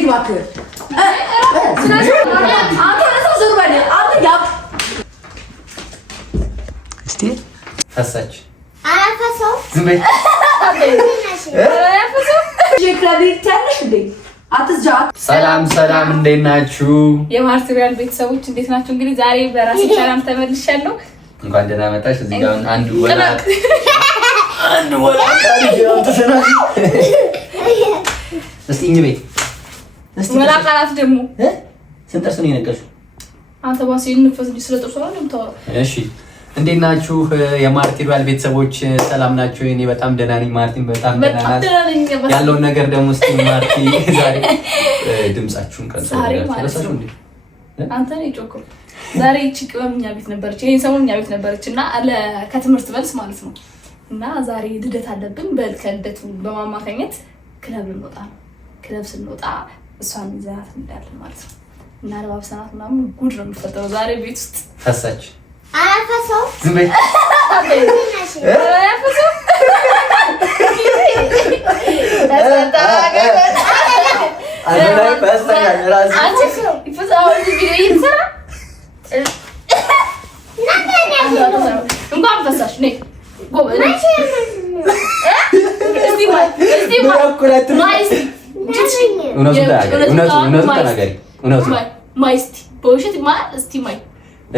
ሂድ እባክህ። አንተ ለሰው ዞር በል አንተ ያብ እስቲ ፈሳች አላፈሰው ዝም በይ ሰላም ሰላም፣ እንዴት ናችሁ? የማርቲሪያል ቤተሰቦች እንዴት ናችሁ? እንግዲህ ዛሬ በራሴ ቻናል ተመልሻለሁ። እንኳን ደህና መጣሽ። እዚህ ጋር አንድ ወላ ተሰናሽ እስቲ እኝ በይ እስቲ ወላ ቃላት ደግሞ ስንት ጥርስ ነው የነቀልሽው? አንተ ባስ ይንፈስ እንጂ ስለ ጥርሱ ነው የምታወራው። እሺ እንዴት ናችሁ የማርቲሪያል ቤተሰቦች? ሰላም ናችሁ? እኔ በጣም ደህና ነኝ። ማርቲን በጣም ደህና ናት። ያለውን ነገር ደግሞ እስቲ ማርቲ ዛሬ ድምጻችሁን ቀንሰው ያለሳችሁ እንዴ? አንተ ነህ ጮኮ። ዛሬ እቺ ቅመም እኛ ቤት ነበረች። ይሄን ሰሞን እኛ ቤት ነበረች እና ከትምህርት መልስ ማለት ነው። እና ዛሬ ልደት አለብን። በልከልደቱ በማማከኘት ክለብ እንወጣ ነው። ክለብ ስንወጣ እሷን ይዘናት እንዳለን ማለት ነው። እና ለባብሰናት ምናምን ጉድ ነው የሚፈጠረው ዛሬ ቤት ውስጥ። ፈሳች አላፈሰው ዝም በይ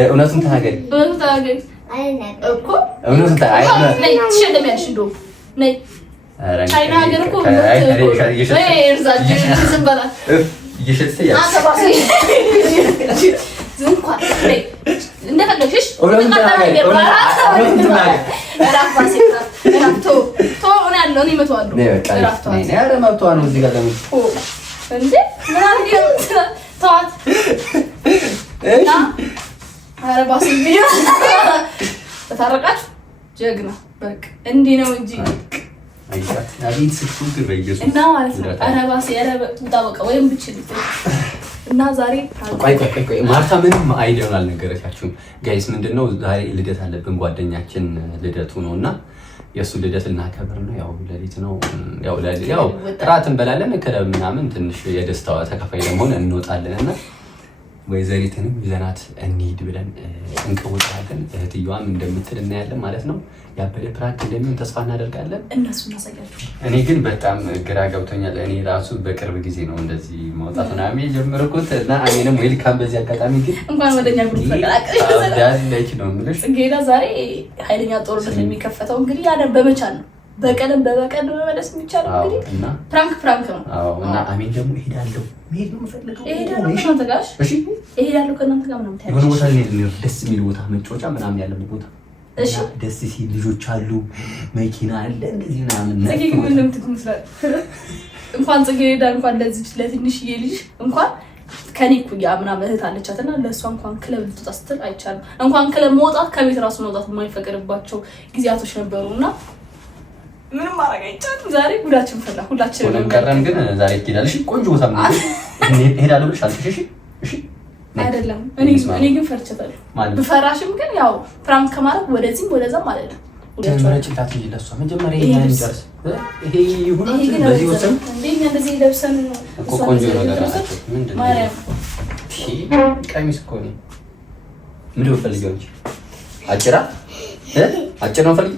እውነቱን ተናገሪ እኮ እውነቱን ትሸለሚያለሽ። እንደውም ነይ ቻይና ሀገር እኮ ተታረቃችሁ ጀግና በቃ እንዲህ ነው እንጂ እና ማለት ነው። አረባሴ በቃ ወይም ብችል እና ዛሬ ማርታ ምንም አይዲያውን አልነገረቻችሁም ጋይስ። ምንድነው ዛሬ ልደት አለብን፣ ጓደኛችን ልደቱ ነው እና የእሱ ልደት እናከብር ነው። ያው ሌሊት ነው፣ ያው እራት እንበላለን፣ ክለብ ምናምን ትንሽ የደስታዋ ተካፋይ ለመሆን እንወጣለን እና ወይዘሪትንም ይዘናት እንሂድ ብለን እንቀውጣለን። እህትየዋም እንደምትል እናያለን ማለት ነው። ያበደ ፕራንክ እንደሚሆን ተስፋ እናደርጋለን። እነሱ እናሳያችሁ። እኔ ግን በጣም ግራ ገብቶኛል። እኔ ራሱ በቅርብ ጊዜ ነው እንደዚህ ማውጣት ምናምን የጀመርኩት እና እኔንም ዌልካም በዚህ አጋጣሚ ግን እንኳን ወደኛ ጉድ ተቀላቀለች ነው የምልሽ። ጽጌረዳ ዛሬ ኃይለኛ ጦርነት ነው የሚከፈተው። እንግዲህ ያንን በመቻል ነው በቀለም መመለስ የሚቻለው እንግዲህ ፕራንክ ነው። አዎ እና አሜን ደግሞ እሄዳለሁ መሄድ ነው የምፈልገው። ከእናንተ ጋር እሺ፣ እሄዳለሁ ከእናንተ ጋር ምናምን የሆነ ቦታ ላይ ደስ የሚል ቦታ መጫወቻ ምናምን ያለበት ቦታ እሺ፣ ደስ ሲል ልጆች አሉ፣ መኪና አለ እንደዚህ ምናምን። ጽጌ ግን ምንም ትመስላል እንኳን ጽጌረዳ እንኳን ለትንሽዬ ልጅ እንኳን ከኔ እኩያ ምናምን እህት አለቻትና ለእሷ እንኳን ክለብ ልትወጣ ስትል አይቻልም። እንኳን ክለብ መውጣት ከቤት ራሱ መውጣት የማይፈቀድባቸው ጊዜያቶች ነበሩና ምንም ማድረግ አይቻልም። ዛሬ ጉዳችን ፈላ ሁላችንም ቀረን። ግን ዛሬ ትሄዳለሽ ቆንጆ ቦታ ምን እሄዳለሁ ብለሽ አልኩሽ። እሺ አይደለም እኔ ግን ፈርቻታለሁ። ብፈራሽም ግን ያው ፕራንክ ከማድረግ ወደዚህም ወደዛም ማለት ነው። መጀመሪያ ጭንታት ይለሷ መጀመሪያ ይሄን ጨርስ። ይሄ ይሁን እንደዚህ ወሰን እንደዚህ ለብሰን እኮ ቆንጆ ነገር አላችሁ። ምንድን ነው እሺ ቀሚስ እኮ ነው። ምን ነው ፈልጊው እንጂ አጭራ አጭር ነው ፈልጊ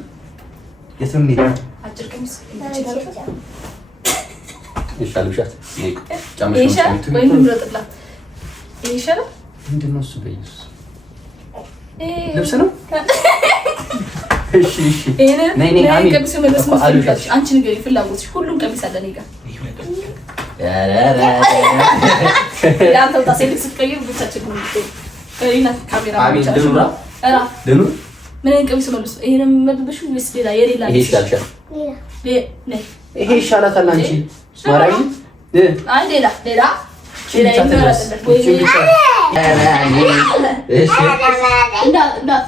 የትም ነው አጭር ቀሚስ ይሻል ብቻት ጫማሽ ነው ወይ ምንድነው ይሻላል። ምንድነው እሱ? በኢየሱስ ልብስ ነው። እሺ ነይ ቀሚስ መልበስ ነው። አንቺ ንገሪ ፍላጎትሽ። ሁሉም ቀሚስ አለ እኔ ጋር ያንተ ታሰልክ ስትቀይር ብቻችን ነው የምትቀይር። ከሪና ካሜራ ብቻ ደኑ ምን ቀሚስ መልበስ? ይሄንም መልበሽ ወይስ ሌላ የሌላ? ይሄ ይሻላል። ይሄ ይሻላል። አንቺ ማራይ አይ ሌላ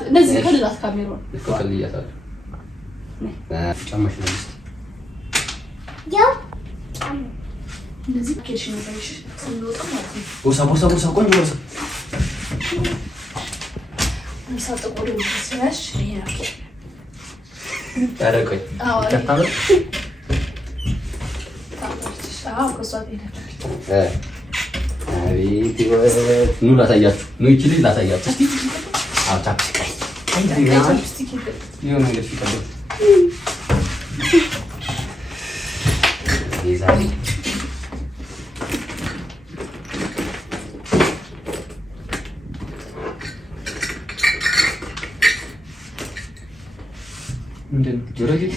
እንደዚህ ከሌላት ካሜራውን ይፈቀልያታል። ጫማሽ ነው እንደዚህ ኬሽ ነው ታይሽ ስንወጣ ማለት ነው። ቦርሳ ቆንጆ ቦርሳ ጥቁር ይመስላል። ይሄ ነው ታረቀኝ። አዎ ከተማ አዎ ከሷ ሄደች አቤት ኑ ላሳያችሁ። ኑ ይቺ ልጅ ላሳያችሁ እስቲ። አዎ ቻፕስቲክ ይሄ ነው እንግዲህ ሲቀጥል ይዛል ምንድን ነው ጆሮ ጌጥ?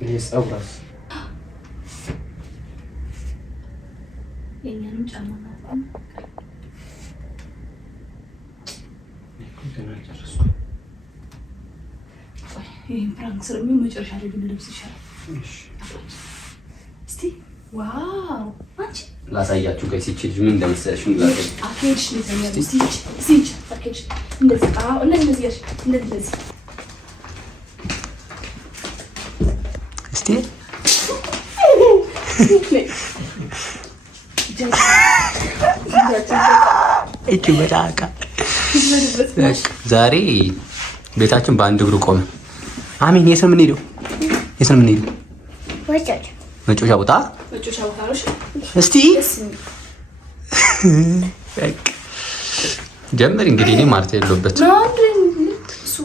ይሄ ፀጉራስ የኛንም ጫማ ነው። ይሄን ፕራንክ ስለሚሆን መጨረሻ ላይ ብንለብስ ይሻላል። እስቲ ዋው አንቺ ላሳያችሁ ጋይስ። ይቺ ልጅ ምን እንደመሰለሽ ምን ላሳያችሁ። አኬሽ ለተኛው እስቲ አኬሽ እንደዚህ እንደዚህ እስቲ እቺ በጣቃ ዛሬ ቤታችን በአንድ እግሩ ቆመ። አሚን የት ነው የምንሄደው? መጮሻ ቦታ እስቲ ጀምር እንግዲህ። እኔ ማለት የለውበት እሱ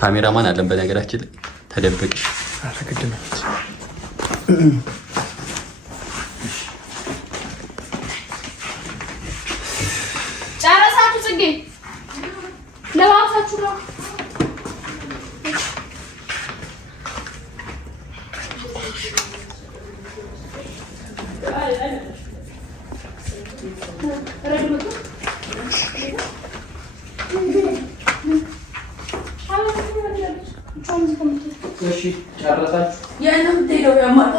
ካሜራማን አለን በነገራችን ላይ ተደበቅሽ ጨረሳችሁ? ጽጌ ለባብሳችሁ ነው? እሺ ጨረሳችሁ? የምትሄደው ያማታ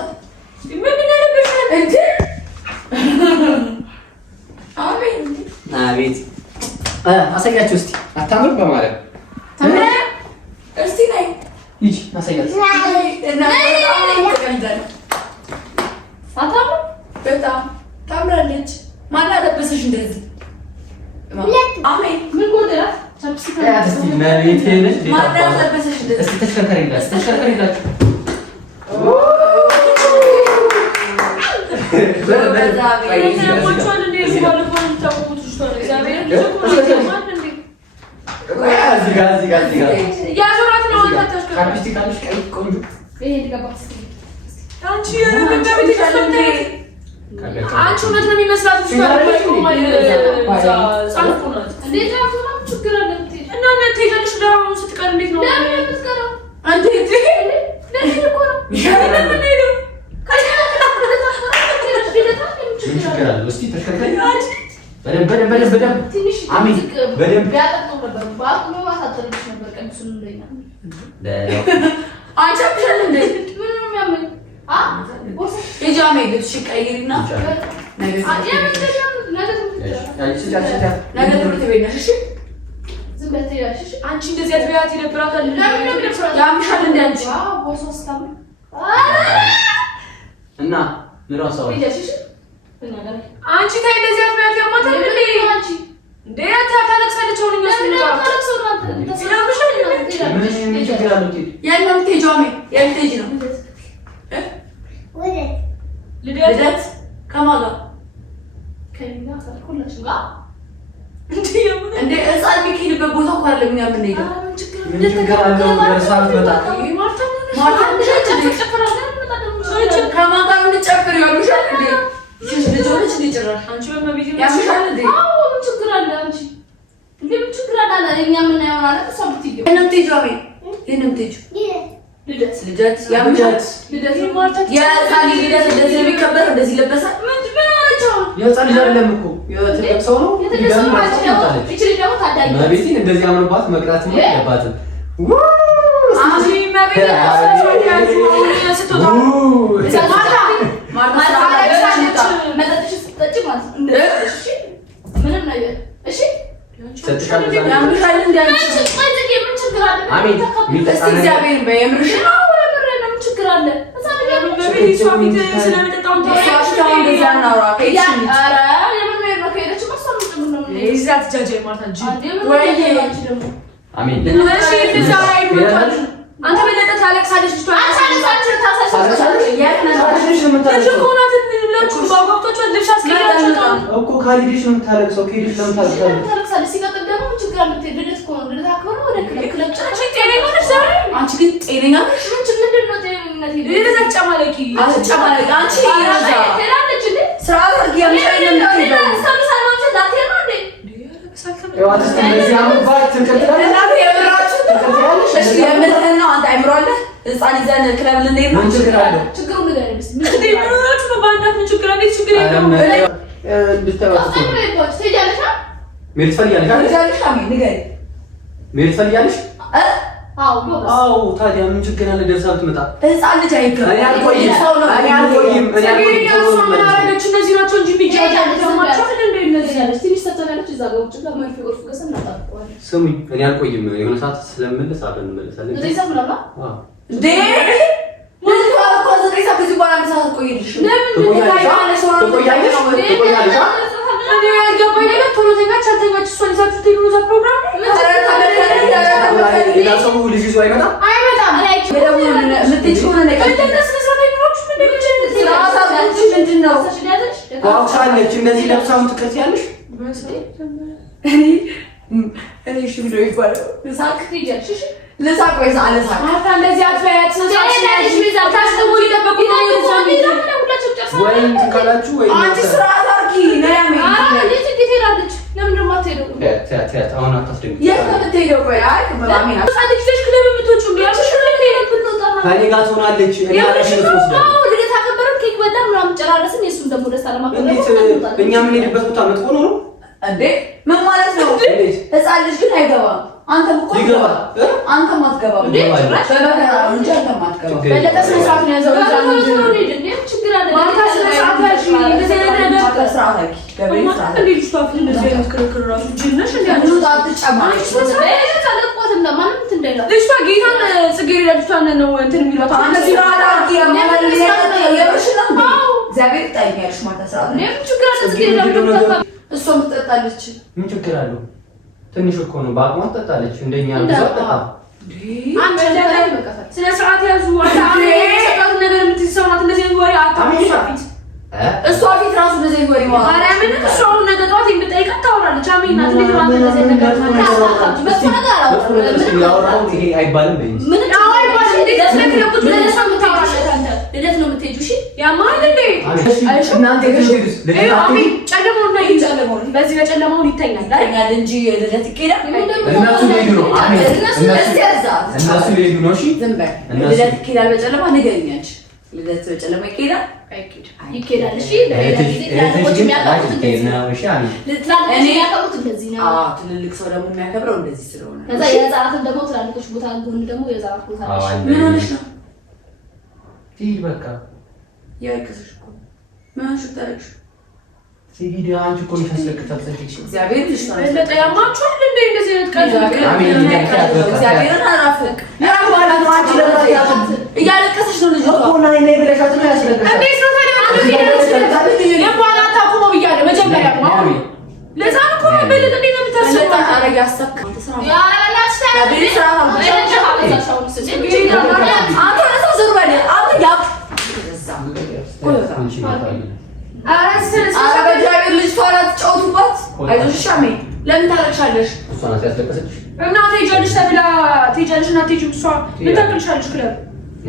ምን ያለበሻል እንዴ? አቤት አሳያችሁ እስቲ። አታምር በማለት እስቲ ነይ ይቺ አሳያችሁ። አታምሩ? በጣም ታምራለች። ማን አለበሰሽ እንደዚህ? አሜን ምን ጎደላት? እስቲ ነቤት ሄነሽ ማን አለበሰሽ እንደዚህ? እስቲ ተሽከርከሪላችሁ አንቺ እውነት ነው የሚመስላት? ስትቀር እንዴት ነው አንቺ እንደዚህ አትበያት፣ ይደብራታል። ያምሻል እንደ አንቺ እና ምራው ሰው አንቺ ታይ እንደዚህ አትበያት። ያማታል እንዴ አንቺ እንዴ ታለቅሳለች። አሁን ልደት ከማን ጋር እንደ ህፃን የሚሄድበት ቦታ እኮ አይደለም። እኛ የምንሄደው ከማን ጋር የምንጨፍር ያሉሻል እንዴ? ልጅ ሆነች እንደ ጭራሽ ያምሻል እንዴ? ችግር አለ አንቺ እንዴ? ችግር አለ። እኛ ምን ያወራል? ሰምቲዩ ልደት ያምሻል። ልደት ይማርታት የህፃን ልደት እንደዚህ ነው የሚከበር? እንደዚህ ይለበሳል? ምን አላቸው? የህፃን ልጅ አይደለም እኮ የትልቅ ሰው ነው። መቤቴን እንደዚህ አምሮባት መቅራት ነው ያለባትም። አንተ በለጠ ታለቅሳለች ልጅቷ እኮ ካልሄድሽ ነው የምታለቅሰው። ከሄድሽ ለምን ታለቅሳለች? ሲቀጥል ደግሞ ችግር አለ። ልደት እኮ ነው። ልደት አክብሮ ወደ ክለብ ጫች ጤነኛ ነሽ ዛሬ? አንቺ ግን ጤነኛ ነሽ? ምንድን ነው ጤነኝነት? ልደት አጨማለቂ አጨማለቂ አንቺ ትላለች እንዴ? ስርዓት አድርጊ ያምሻል የምትሄደው የምልህን ነው። አንተ አይምሮ አለህ? ህፃን ይዘን ክለብ ልንሄድ ነው። ችግር አለ? ችግሩ ምንድን ነው? አዎ ታዲያ ምን ችግር አለ? ደርሳ ብትመጣ ህፃን ልጅ አይገባም። እኔ አልቆይም። እነዚህ ናቸው እንጂ ስሙኝ፣ እኔ አልቆይም። የሆነ ሰዓት ስለምመለስ አብረን እንመለሳለን። እንደዚህ ለብሳውን ትከፍያለሽ? ልሳቅ ወይስ አልሳቅ? እንደዚህ አትበያት። ወይም ትካላችሁ ወይ አንቺ ስርዓት አድርጊ። አሁን አታስደንግጥ። የት ነው የምትሄደው? ቆይ አይ ከእኔ ጋር ትሆናለች። እኛ የምንሄድበት ቦታ መጥፎ ነው እንዴ? ምን ማለት ነው? ህፃን ልጅ ግን አይገባም። አንተም እኮ ይገባል። አንተም አትገባም እንዴ? በመከራ ነው እንጂ አንተም አትገባም። በለጠ ስነ ስርዓት ነው ያዘው። ችግር አለ። ማታ ስነ ስርዓት ያልሽ እንደዚህ አይነት ነገር ስርዓት አቂ ገበይ ስርዓት እንዴ? ልጅቷ እንደዚህ አይነት ክርክር ራሱ ጅነሽ እንዴ? አንዱ ታጥጫማሽ ተለቆትም ለማንም እንደላ ልጅቷ ጌታን ጽጌሬዳ ልጅቷን ነው እንትን የሚሏት። እንደዚህ ነው አቂ ያማል የብሽና እግዚአብሔር ታይኛለሽ። ማታ ስርዓት ነው ችግር አለ። ጽጌሬዳ እሷም ትጠጣለች። ምን ችግር አለው? ትንሽ እኮ ነው። በአቅሟ ትጠጣለች። እንደኛ ነው ተጣጣ አንቺ ለምን በቃ ስለ ስርዓት ያዙ። አንተ ሰጣት ነገር የምትሰማት እንደዚህ ወሬ አታምጪ። እሷ ፊት ራሱ እንደዚህ ወሬ ማለት ማርያምን እሷ አሁን ነገ ጠዋት የምትጠይቃት ታወራለች። አሜን ናት። እንዴት ነው እንደዚህ ነገር ማለት ነው? ያወራው ይሄ አይባልም በእንጂ ምን አይባልም። እንዴት ስለከለቁት ለነሱ የምታወራለች አንተ ልደት ነው የምትሄጂው? እሺ ያማል እንዴ? አይሽ እናንተ ከሽዱስ ልደት አሜን ጨለማውና ይጨለማው በዚህ በጨለማው ይተኛል አይኛል እንጂ ልደት ይቀዳ እነሱ ሊሄዱ ነው። አሜን እነሱ ሊሄዱ ነው። እሺ ዝም በል ልደት ይቀዳል በጨለማ ንገኛች። ልደት በጨለማ ይቀዳል ይቀዳል። እሺ ለልጆች የሚያቀርቡት እንደዚህ ነው። እሺ አሜን እኔ ያቀርቡት እንደዚህ ነው። አዎ ትልልቅ ሰው ደግሞ የሚያከብረው እንደዚህ ስለሆነ ከዛ የህፃናትን ደግሞ ትላልቆች ቦታ ጎን ደግሞ የህፃናት ቦታ ነው። ምን ሆነሽ ነው? ይሄ በቃ ያልከሰሽ እኮ ማንሹ ታረክሽ ሲቪዲ አንቺ እኮ ልታስለቅታት ዘልሽ እግዚአብሔር ልጅ ነው ለጠ ያማችሁል እንደ እንደዚህ አይነት ቀን አሜን እግዚአብሔርን አራፈቅ ያባላ ነው። አንቺ ለማያት እያለቀሰሽ ነው ልጅ እኮ እና እኔ ብለሻት ነው ያስለቅሻት። እንዴ ነው ታዲያ የባላ ታቆሞ ብያለ መጀመሪያ ነው ለዛ እኮ ነው በለጠ እንዴ ነው የምታስበው? ታረጋ ያስተካ ያ ያላሽ ታዲያ ስራ ነው አንተ ለሰው ዘርበለ አንተ ያብ በእግዚአብሔር ልጅ ተዋላት ጫውቱባት። አይዞሽ አሜን። ለምን ታለቅሻለሽ? እሷ ናት ያስለቀሰችሽ። እና ትሄጃለሽ ተብላ ትሄጃለሽ እና ትሄጂም እሷ ምን ታቅልሻለሽ? ክለብ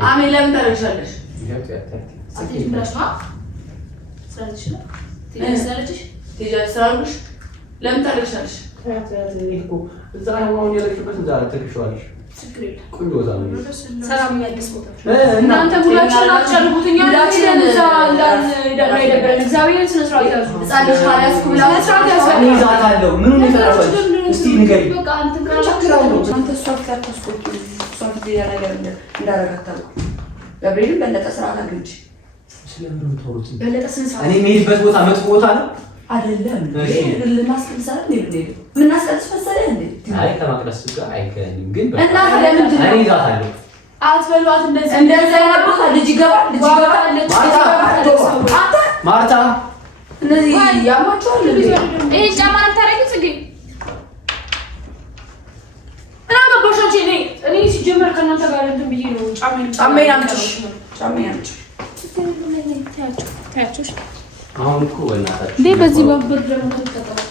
አሜን። ለምን ታለቅሻለሽ? አትሄጂም ብላሽ ነው ስላለሽ ነው ትሄጃለሽ ስላልኩሽ ለምን ታለቅሻለሽ? እዛ አሁን ያለቅሽበት እዛ ትልቅሻለሽ። ቆንጆ ወዛው ሰላም ያድስ ቦታ እናንተ ሁላችሁም አትጨርቡት። እኛ ሁላችንም እዛ እንዳለ ይደብረን። እግዚአብሔር ስነ ስርዓት ያዙ። ጻድቅ ካላስ ኩላ ስርዓት ያዙ። ይዛታለሁ ምን ነው ይፈራሽ? እስቲ ንገሪ። በቃ አንተ ካላችሁ አንተ ሷፍ ታስቆቂ ሷፍ ዲያ ነገር እንዳረጋታው ገብርኤል በለጠ ስርዓት አግንጭ ስለምን ተወሩት በለጠ ስነ ስርዓት እኔ የምሄድበት ቦታ መጥፎ ቦታ ነው አይደለም። ለማስቀደስ አይደል? ምን አስቀደስ መሰለህ እንዴ? አይ ከማቅደስ ጋር አይገናኝም። ግን በቃ እና ለምን እኔ ይዛታለሁ አትበሏት። እንደዚህ ያረጋታ ልጅ ይገባል ማርታ እነዚህ ያማቸዋል እንዴ? እኔ ጫማ ታረቂ ጽጌ እና አገባሻች? እኔ ሲጀመር ከእናንተ ጋር እንትን ብዬ ነው ጫሜን አምጪ። አሁን እኮ በእናታችሁ እንዴ በዚህ በብር ደግሞ ተጠቀማችሁ።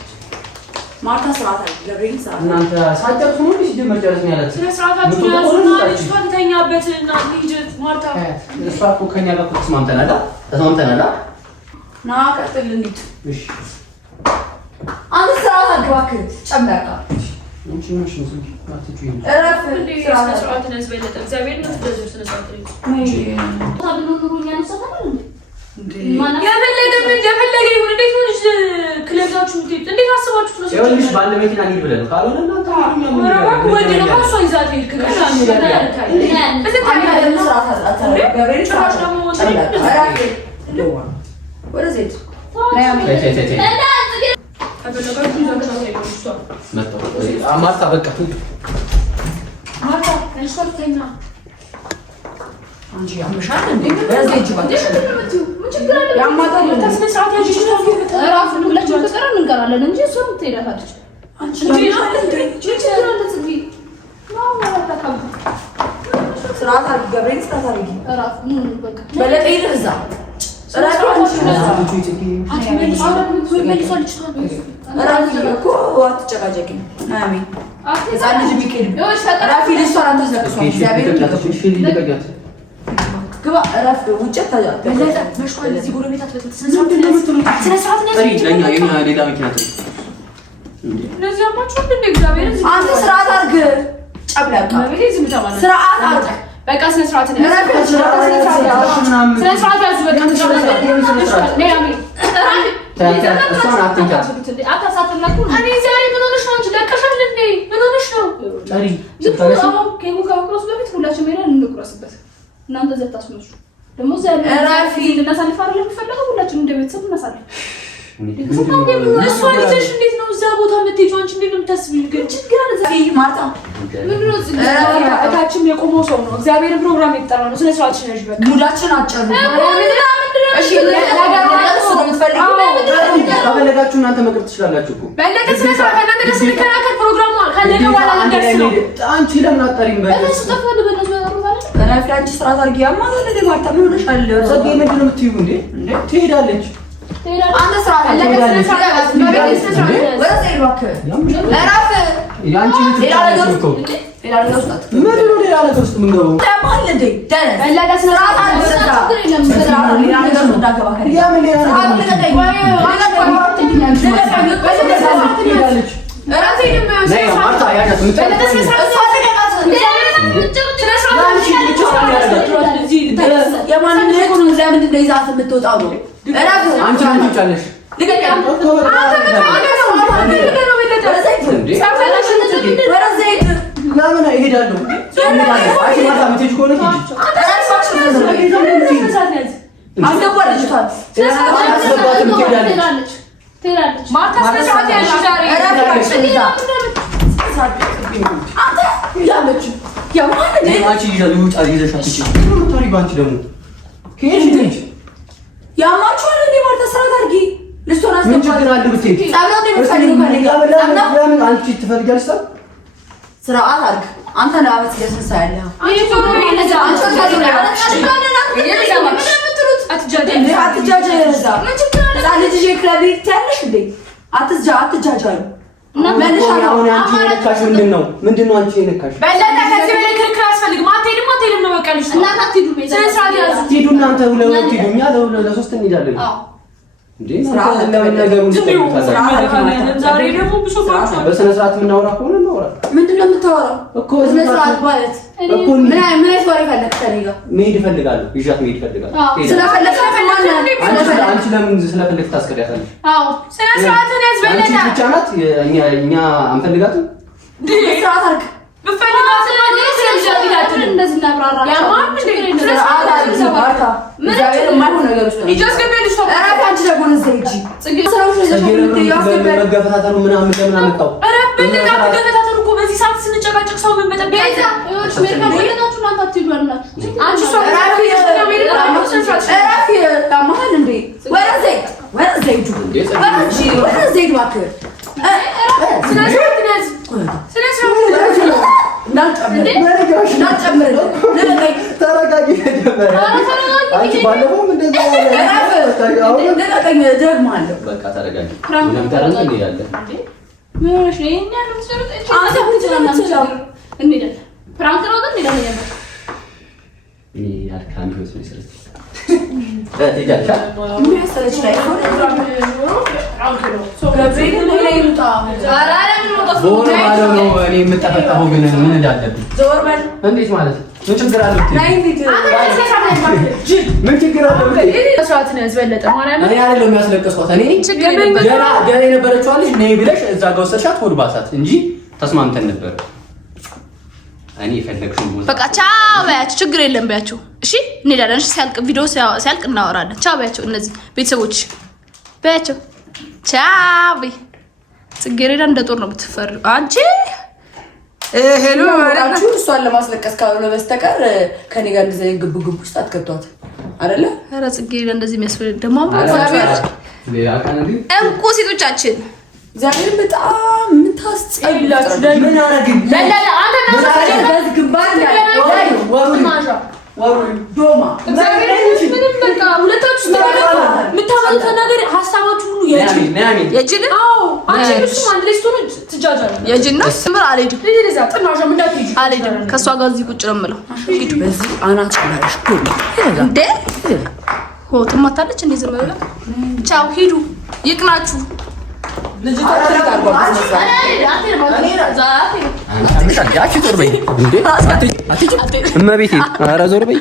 ማርታ ስርዓት አለ ገብሬን ስርዓት እናንተ ሳጨርሱ ነው ሲጀመር ጨርሰን ያላችሁ ስለ ስርዓታችሁ ያዙና ልጅቷ ትተኛበትና ልጅ ማርታ እሷ እኮ ከእኛ ጋር እኮ ተስማምተናል። ና ቀጥል እንሂድ። እሺ አንተ ስርዓት አግባክ ጨምረካ አንቺ ነሽ ነው አትጩኝ። እረፍ ስርዓት ነው ያስበለጠ እግዚአብሔር ነው ስለዚህ ስለ ስርዓት ነው ታድሎ ኑሮኛ ነው ሰፈር እንዴ የፈለገ ይሁን። እንዴት ነው ልጅ ክለብታችሁ እንዴት አስባችሁት ነው? ይኸውልሽ ባለ መኪና እንሂድ ብለን ነው ካልሆነ እናንተ ወደ ነው እሷ ይዛት ይልከናል። ማርታ በቃ አንቺ ያምሻል እንዴ? በዚህ እጅ ባትሽ ያማታል። ተስነ ሰዓት ያጂሽ ነው ራፍ ሁላችን ተሰራ እንቀራለን እንጂ እሷም ትሄዳታለች። አንቺ ስርዓት አድርጊ ገብሬን ስርዓት አድርጊ። ራፍ በቃ በለጠ ይደዛ በቃ ስነ ስርዓት ነው። ስነ ስርዓት ያዙ። በቃ እኔ ዛሬ ምን ሆነሽ ነው? አንቺ ለቀሻል እንዴ? ምን ሆነሽ ነው? ኬኩ ከመቁረሱ በፊት ሁላችንም ሄደን እንቁረስበት። እናንተ ዘታስመስሉ ደግሞ ዛሬ ልናሳልፍ አይደል የምትፈልገው? ሁላችንም እንደ ቤተሰብ እናሳልፍ። እሷ ልጅሽ እንዴት ነው እዛ ቦታ የምትሄጂው? አንቺ እንዴት ነው የምታስቢው? ግን ችግር አለ ዛሬ ማርታ ምንድነው እታችም የቆመው ሰው ነው። እግዚአብሔር ፕሮግራም የተጠራ ነው። ስለ ስርዓት ነሽ። በቃ ሙዳችን አጨሩ። እሺ ከፈለጋችሁ እናንተ መቅረት ትችላላችሁ እኮ በእናንተ ስለ ስርዓት እናንተ ደስ የሚከራከር ፕሮግራም ነው። ካለቀ በኋላ እንደርስ ነው። አንቺ ለምን አጣሪም? በእሱ ተፈለ በእነሱ ያወሩታል። ረፊ አንቺ ስርዓት አድርጊ። ያማለ እንደ ማርታ ምን ሆነሻል? ሰው ምንድን ነው የምትይው እንዴ? ትሄዳለች። አንተ ስርዓት አለ ለስነ ስርዓት በቤት ስነ ስርዓት ወደ ዘይት እባክህ እረፍ። ያንቺ ሌላ ነገር ውስጥ ሌላ ነገር ውስጥ ምን ገባው? ለማን እንደ ደረስ በላዳ ስነ ስርዓት ሌላ ነገር እንዳገባ ከሌላ ያ ምን ሌላ ያማችኋል እንዴ? ማርታ ስርዓት አድርጊ። ልጅቷን አስገባለሁ። አንቺ ትፈልጊያለሽ? ስርዓት አድርግ። አንተ ነው አመት ደስሳ ያለው አትጃጃሉ። ምንድን ነው አንቺ የነካሽ? ከዚህ በላይ ክርክር አያስፈልግም። አትሄድም ነው በቃ። ልጅ እናንተ አትሄዱ። ሂዱ እናንተ ሁለት ሂዱ። እኛ ለሶስት እንሄዳለን። በስነ ስርዓት የምናወራ ከሆነ እናወራ። ምንድን ነው የምታወራው እኮ? በስነ ስርዓት ማለት እኮ ምን አይነት ወሬ ፈለግሽ? ከእኔ ጋር መሄድ እፈልጋለሁ። ይዣት መሄድ እፈልጋለሁ። አንቺ ለምን ስለፈለግሽ ታስቀሪያታለሽ? አዎ ስነ ስርዓትን ያዝበለና አንቺ ብቻ ናት። እኛ አንፈልጋትም። ስርዓት አድርግ። ብፈልጋትም ማለት ስለዚህ እንደዚህ እናብራራ። ያማም እንዴ ስርዓት አድርግ። ማርታ እግዚአብሔር የማይሆን ነገር ውስጥ ነው። ይጀስ ገበልሽ ነው። ኧረ አንቺ ደግሞ እዚህ ሂጂ። መገፈታተሩ ምናምን ለምን አመጣው? ኧረ በእንደገፈታተሩ እኮ በዚህ ሰዓት ስንጨቃጨቅ ሰው ምን መጠበቅ ቤዛ እሺ ሜርካ ወለታችሁ እናንተ አትሄዱ አላችሁ። አንቺ ሰው ራፊ ታማል እንዴ? ወረዘይ ተረጋጊ። አንቺ ባለፈውም እንደዛ ደግማለሁ። በቃ ተረጋጊ። ምንም ተረጋጊ እንሄዳለን። ፍራንክ ነው ግን እንሄዳለን። አድካሚ ህይወት ነው የሰለች እኔ የምጠፈጠፈው ግን ምን እንዳለብኝ እንዴት ማለት ነው? ምን ችግር አለ? ምን ችግር አለ? እኔ አይደለም የሚያስለቅሷት። እኔ ገና የነበረችዋ ልጅ ነይ ብለሽ እዛ ጋር ወሰድሻት ሆድ ባሳት እንጂ ተስማምተን ነበር። እኔ የፈለግሽው በቃ ቻው በያቸው፣ ችግር የለም በያቸው። እሺ እንሄዳለን። እሺ ሲያልቅ ቪዲዮ ሲያልቅ እናወራለን። ቻው በያቸው። እነዚህ ቤተሰቦች በያቸው ቻው በይ። ጽጌረዳ እንደ ጦር ነው የምትፈሪው አንቺ። ሄሎ ማለታችሁ እሷን ለማስለቀስ ካልሆነ በስተቀር ከኔ ጋር እንደዚህ ግብ ግብ ውስጥ አትከቷት አይደለ? ኧረ ጽጌረዳ እንደዚህ የሚያስፈልግ ደግሞ እንቁ ሴቶቻችን እግዚአብሔር በጣም የምታስጠላችሁ ምን አረግኝ ሀሳባችሁ ሁሉ የጅል ከእሷ ጋር እዚህ ቁጭ ነው የምለው። ትማታለች እንዴ? ዝም ብላ ቻው ሂዱ፣ ይቅናችሁ። እመቤቴ ኧረ ዞር በይ።